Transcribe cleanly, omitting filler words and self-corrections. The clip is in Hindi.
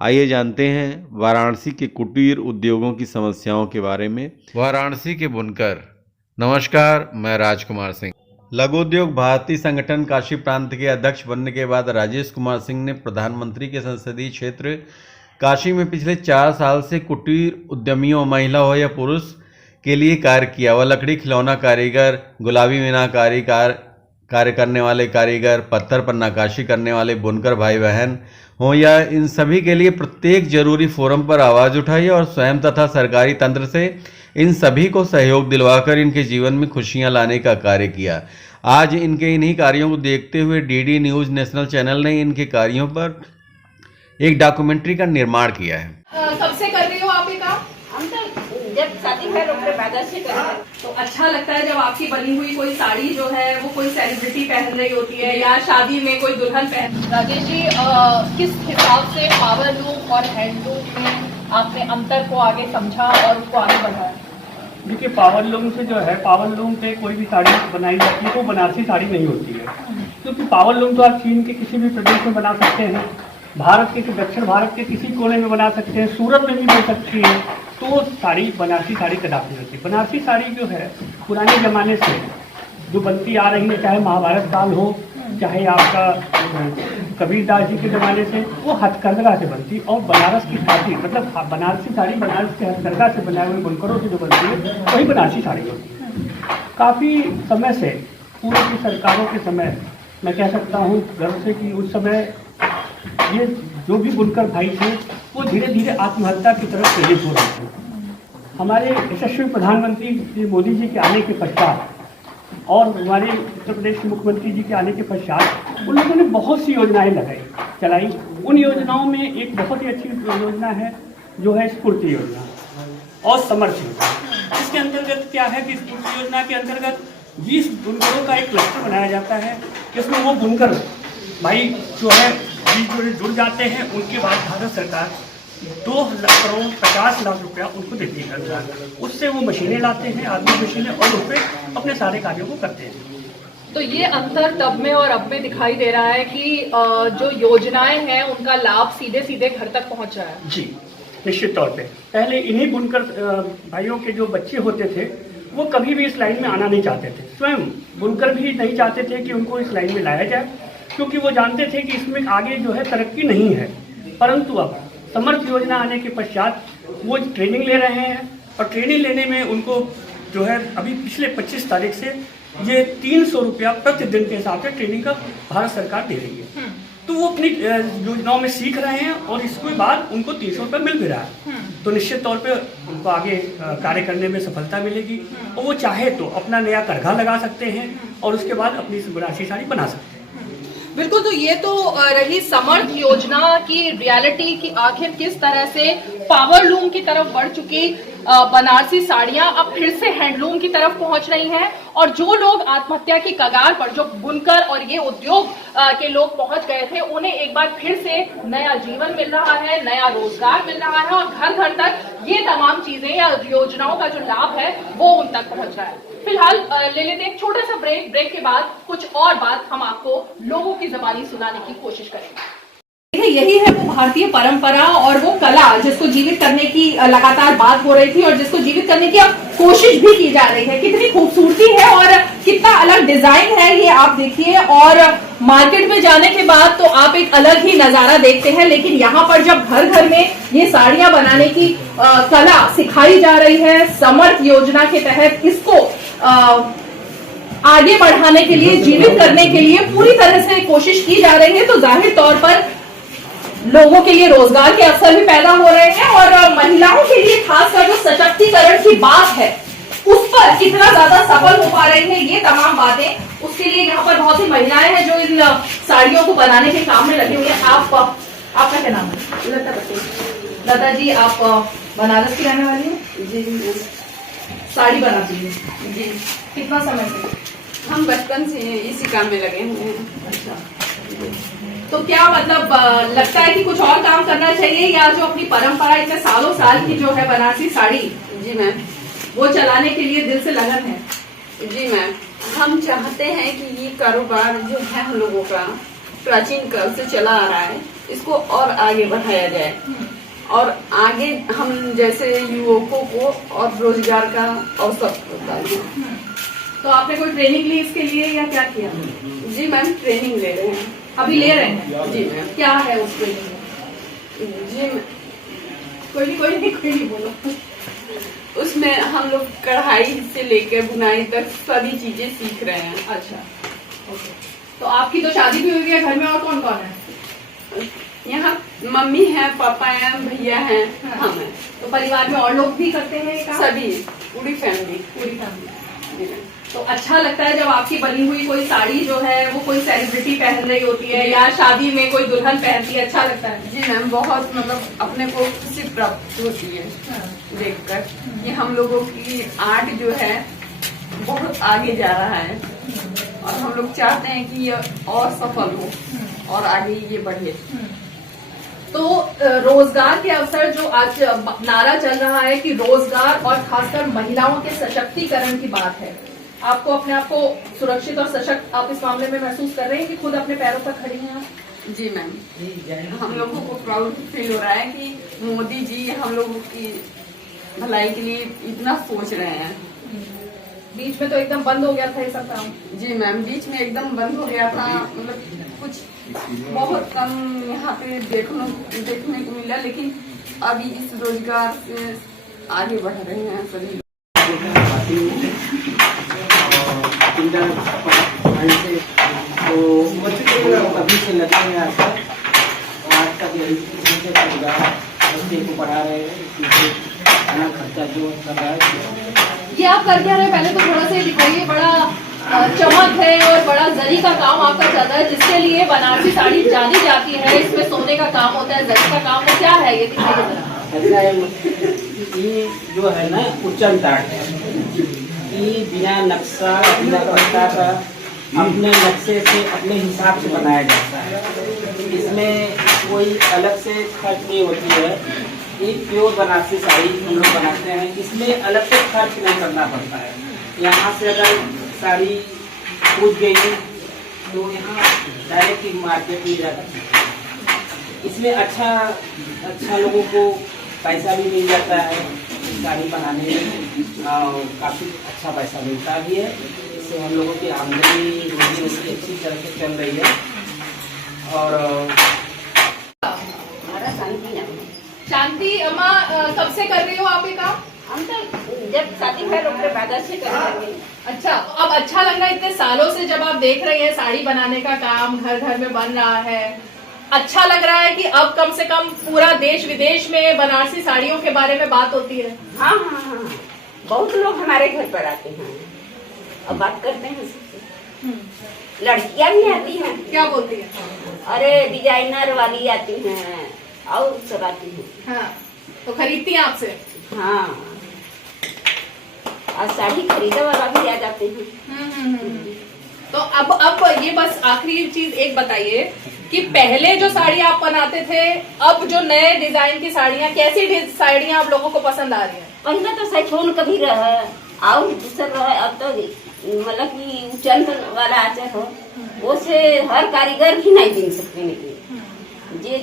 आइए जानते हैं वाराणसी के कुटीर उद्योगों की समस्याओं के बारे में। वाराणसी के बुनकर। नमस्कार, मैं राजकुमार सिंह। लघु उद्योग भारती संगठन काशी प्रांत के अध्यक्ष बनने के बाद राजेश कुमार सिंह ने प्रधानमंत्री के संसदीय क्षेत्र काशी में पिछले 4 साल से कुटीर उद्यमियों, महिला हो या पुरुष, के लिए कार्य किया। वह लकड़ी खिलौना कारीगर, गुलाबी मीनाकारी कार्य करने वाले कारीगर, पत्थर पर नक्काशी करने वाले बुनकर भाई बहन हों या इन सभी के लिए प्रत्येक जरूरी फोरम पर आवाज़ उठाई और स्वयं तथा सरकारी तंत्र से इन सभी को सहयोग दिलवाकर इनके जीवन में खुशियां लाने का कार्य किया। आज इनके इन्हीं कार्यों को देखते हुए डीडी न्यूज़ नेशनल चैनल ने इनके कार्यों पर एक डॉक्यूमेंट्री का निर्माण किया है। सबसे कर रही हो आप ये काम? हम तो जब शादी है अपने पैदा से कर रहे हैं। तो अच्छा लगता है जब आपकी बनी हुई कोई साड़ी जो है वो कोई सेलिब्रिटी पहन रही होती है या शादी में कोई दुल्हन पहन। राजेश जी, किस हिसाब से पावर लूम और हैंडलूम में आपने अंतर को आगे समझा और उसको आगे बढ़ाया? देखिए, पावर लूम से जो है, पावर लूम पे कोई भी साड़ी बनाई जाती है तो बनारसी साड़ी नहीं होती है, क्योंकि पावर लूम तो आप चीन के किसी भी प्रदेश में बना सकते हैं, भारत के दक्षिण भारत के किसी कोने में बना सकते हैं, सूरत में भी बन सकती है। तो साड़ी बनारसी साड़ी कदापि होती है। बनारसी साड़ी जो है पुराने ज़माने से जो बनती आ रही है, चाहे महाभारत काल हो, चाहे आपका कबीरदास जी के ज़माने से, वो हथकरघा से बनती और बनारस की खाती, मतलब बनारसी साड़ी बनारस के हथकरघा से बनाए हुए बुनकरों से जो बनती है वही बनारसी साड़ी होती है। काफ़ी समय से, पूर्व की सरकारों के समय, मैं कह सकता हूँ गर्व से कि उस समय ये जो भी बुनकर भाई थे वो धीरे धीरे आत्महत्या की तरफ प्रेरित हो रहे थे। हमारे यशस्वी प्रधानमंत्री श्री मोदी जी के आने के पश्चात और हमारे उत्तर प्रदेश के मुख्यमंत्री जी के आने के पश्चात उन लोगों ने बहुत सी योजनाएं चलाई। उन योजनाओं में एक बहुत ही अच्छी योजना है जो है स्फूर्ति योजना और समर्थ योजना। इसके अंतर्गत क्या है कि स्फूर्ति योजना के अंतर्गत 20 बुनकरों का एक क्लस्टर बनाया जाता है, जिसमें वो बुनकर भाई जो है जुड़ जाते हैं। उनके बाद भारत सरकार 2,50,00,000 रुपया उनको देती है। उससे वो मशीनें लाते हैं, आधुनिक मशीनें, और उस पर अपने सारे कार्यों को करते हैं। तो ये अंतर तब में और अब में दिखाई दे रहा है कि जो योजनाएं हैं उनका लाभ सीधे सीधे घर तक पहुंच रहा है। जी, निश्चित तौर पे। पहले इन्हीं बुनकर भाइयों के जो बच्चे होते थे वो कभी भी इस लाइन में आना नहीं चाहते थे। स्वयं बुनकर भी नहीं चाहते थे कि उनको इस लाइन में लाया जाए, क्योंकि वो जानते थे कि इसमें आगे जो है तरक्की नहीं है। परंतु अब समर्थ योजना आने के पश्चात वो ट्रेनिंग ले रहे हैं और ट्रेनिंग लेने में उनको जो है अभी पिछले 25 तारीख से ये 300 रुपया प्रतिदिन के हिसाब से ट्रेनिंग का भारत सरकार दे रही है। तो वो अपनी योजनाओं में सीख रहे हैं और इसके बाद उनको 300 रुपये मिल भी रहा है। तो निश्चित तौर पे उनको आगे कार्य करने में सफलता मिलेगी और वो चाहे तो अपना नया करघा लगा सकते हैं और उसके बाद अपनी बनारसी साड़ी बना सकते हैं। बिल्कुल। तो ये तो रही समर्थ योजना की रियलिटी की आखिर किस तरह से पावर लूम की तरफ बढ़ चुकी बनारसी साड़ियां अब फिर से हैंडलूम की तरफ पहुंच रही हैं, और जो लोग आत्महत्या की कगार पर, जो बुनकर और ये उद्योग के लोग पहुंच गए थे, उन्हें एक बार फिर से नया जीवन मिल रहा है, नया रोजगार मिल रहा है और घर घर तक ये तमाम चीजें या योजनाओं का जो लाभ है वो उन तक पहुंच रहा है। फिलहाल ले लेते एक छोटा सा ब्रेक के बाद कुछ और बात हम आपको लोगों की ज़बानी सुनाने की कोशिश करेंगे। यही है वो भारतीय परंपरा और वो कला जिसको जीवित करने की लगातार बात हो रही थी और जिसको जीवित करने की अब कोशिश भी की जा रही है। कितनी खूबसूरती है और कितना अलग डिजाइन है ये आप देखिए। और मार्केट में जाने के बाद तो आप एक अलग ही नजारा देखते हैं, लेकिन यहाँ पर जब घर घर में ये साड़ियां बनाने की कला सिखाई जा रही है, समर्थ योजना के तहत इसको आगे बढ़ाने के लिए, जीवित करने के लिए पूरी तरह से कोशिश की जा रही है, तो जाहिर तौर पर लोगों के लिए रोजगार के अवसर भी पैदा हो रहे हैं और महिलाओं के लिए खासकर जो सशक्तिकरण की बात है उस पर कितना ज्यादा सफल हो पा रही है ये तमाम बातें। उसके लिए यहाँ पर बहुत सी महिलाएं हैं जो इन साड़ियों को बनाने के काम में लगी हुई है। आपका क्या नाम है? लता जी, आप बनारस की रहने वाली हैं? जी, साड़ी बनाती है जी। कितना समय से? हम बचपन से इसी काम में लगे हुए हैं। अच्छा, तो क्या मतलब लगता है कि कुछ और काम करना चाहिए, या जो अपनी परंपरा इतने सालों साल की जो है बनारसी साड़ी, जी मैम, वो चलाने के लिए दिल से लगन है? जी मैम, हम चाहते हैं कि ये कारोबार जो है हम लोगों का प्राचीन काल से चला आ रहा है, इसको और आगे बढ़ाया जाए और आगे हम जैसे युवकों को और रोजगार का अवसर होता है। तो आपने कोई ट्रेनिंग ली इसके लिए या क्या किया? जी मैम, ट्रेनिंग ले रहे हैं। अभी ले रहे हैं? जी मैम। क्या है उस ट्रेनिंग में? जी कोई नहीं बोलो। उसमें हम लोग कढ़ाई से लेकर बुनाई तक सभी चीजें सीख रहे हैं। अच्छा, ओके। तो आपकी तो शादी भी हुई है, घर में और कौन कौन है? यहाँ मम्मी है, पापा है, भैया है, हम हैं। तो परिवार में और लोग भी करते हैं ये काम? सभी, पूरी फैमिली। पूरी फैमिली। तो अच्छा लगता है जब आपकी बनी हुई कोई साड़ी जो है वो कोई सेलिब्रिटी पहन रही होती है या शादी में कोई दुल्हन पहनती है, अच्छा लगता है? जी मैम, बहुत मतलब अपने को खुशी प्राप्त होती है देखकर कि हम लोगों की आर्ट जो है बहुत आगे जा रहा है और हम लोग चाहते हैं कि ये और सफल हो और आगे ये बढ़े। तो रोजगार के अवसर जो आज नारा चल रहा है कि रोजगार और खासकर महिलाओं के सशक्तिकरण की बात है, आपको अपने आप को सुरक्षित और सशक्त आप इस मामले में महसूस कर रहे हैं कि खुद अपने पैरों पर खड़ी हैं आप? जी मैम, हम लोगों को प्राउड फील हो रहा है कि मोदी जी हम लोगों की भलाई के लिए इतना सोच रहे हैं। बीच में तो एकदम बंद हो गया था ये सब काम। जी मैम, बीच में एकदम बंद हो गया था, मतलब कुछ बहुत कम यहाँ पे देखने को मिला, लेकिन अभी इस रोजगार से आगे बढ़ रहे हैं सभी। अभी से लगे हैं आज तक यही बच्चे को पढ़ा रहे हैं, खाना खर्चा जो कर रहा है। ये आप कर क्या रहे हैं? पहले तो थोड़ा सा दिखाइए। बड़ा चमक है और बड़ा जरी का काम आपका चल रहा है, जिसके लिए बनारसी साड़ी जानी जाती है। इसमें सोने का काम होता है, जरी का काम है, क्या है ये दिखाइए जरा। ये जो है ना उच्चन ताट है, ये बिना नक्शा बिना पत्ता का अपने नक्शे से अपने हिसाब से बनाया जाता है। इसमें कोई अलग से खर्च नहीं होती है। ये प्योर बनारसी साड़ी हम लोग बनाते हैं, इसमें अलग से खर्च नहीं करना पड़ता है। यहाँ से अगर साड़ी टूट गई तो यहाँ डायरेक्ट मार्केट में जाकर इसमें अच्छा लोगों को पैसा भी मिल जाता है साड़ी बनाने में, और काफ़ी अच्छा पैसा मिलता भी है। इससे हम लोगों की आमदनी रोजी रोटी अच्छी तरह से चल रही है। और हमारा शांति नाम है। शांति अम्मा, कब से कर रही हो आप ये काम? हम तो जब शादी भर उसके बाद से कर रहे हैं। अच्छा, तो अब अच्छा लग रहा है इतने सालों से जब आप देख रही हैं साड़ी बनाने का काम घर घर में बन रहा है, अच्छा लग रहा है कि अब कम से कम पूरा देश विदेश में बनारसी साड़ियों के बारे में बात होती है? हाँ हाँ हाँ, बहुत लोग हमारे घर पर आते हैं और बात करते हैं उससे। लड़कियां भी आती हैं। क्या बोलती है? अरे डिजाइनर वाली आती हैं और सब आती हैं। हाँ, तो खरीदती हैं आपसे? हाँ, और साड़ी खरीदने वाला भी आ जाते हैं। तो अब ये बस आखिरी चीज एक बताइए कि पहले जो साड़ी आप बनाते थे, अब जो नए डिजाइन की साड़ियाँ, कैसी साड़ियाँ आप लोगों को पसंद आ रही हैं? पहले तो सैफोन कभी रहा और दूसरा रहा, अब तो मतलब कि चंद वाला आचर हो, वो से हर कारीगर भी नहीं बिन सकते नहीं। जे